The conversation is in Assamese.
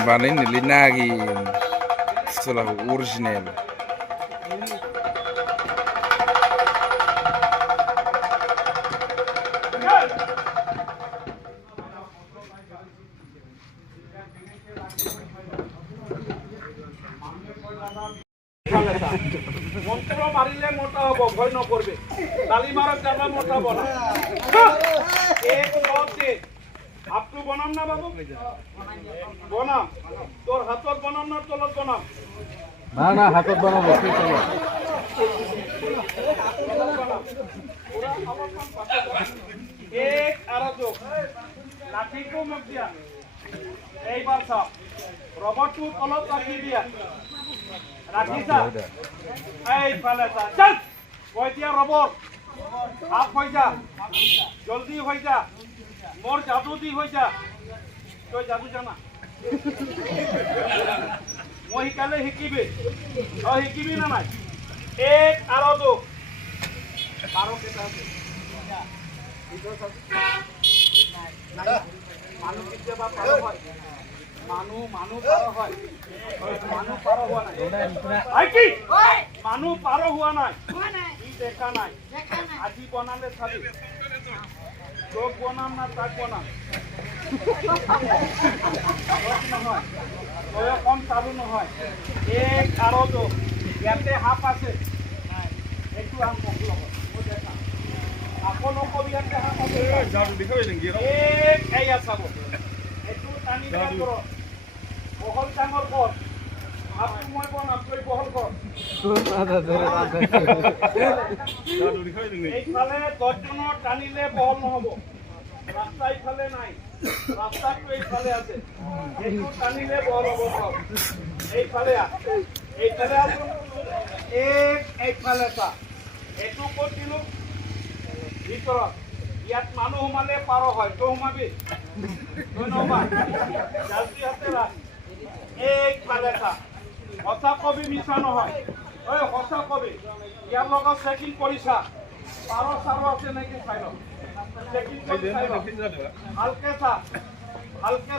banin linagi setelah original. মন্ত্র মারিলে মোটা হব, ভয় ন করবে। তালি মারার জায়গা মোটা হব না। আপটু বনাম না বাবু, বনাম তোর হাতত বনাম না তলত বনাম? না হাতত বনাবো। এক আর যোগ লাঠিটো মোক দিয়া। এইবার চাও রবটটো তলত রাখি দিয়া। রাখিছা এইফালে চা চল কই দিয়া রবট হাফ হৈ যা, জলদি হৈ যা, মোর জাদু দি হৈ যা। তই জাদু জানা? মই শিকালে শিকিবি, তই শিকিবি না নাই? এক আর দু 12 কেটা আছে। মানুহ কেতিয়াবা পাৰ হয়, মানুহ পাৰ হয়, মানুহ পাৰ হোৱা নাই। মানুহ পাৰ হোৱা নাই, ই দেখা নাই। আজি বনালে চাবি, তোক বনাম না তাক বনাম? নহয় তই কম চালু নহয়। এক আৰু দু ইয়াতে হাফ আছে, এইটো আম মোক লগত মই দেখা। আকৌ নকবি ইয়াতে হাফ আছে। এইয়া চাব, এইটো টানি কৰ, বহল ডাঙৰ কৰ। আপনি মই বনাম, তই বহল কৰ। এইফালে 10 জনৰ টানিলে বহল নহব। রাস্তা এইফালে নাই, রাস্তাটো এইফালে আছে। এইটো টানিলে বহল হব। এইফালে এইফালে আসুন, এইফালে চা। এইটো ক'ত দিলো? ভিতৰত। ইয়াত মানুহ সোমালে পাৰ হয়, তই সোমাবি? তই নমা, জালদি হাতে ৰাখ। এইফালে চা, সঁচা কবি মিছা নহয়। ঐ সঁচা কবি, ইয়াৰ লগত চেকিং কৰিছা? পাৰ চাৰ আছে নেকি চাই ল, চেকিং কৰি চাই ল। ভালকে চা, ভালকে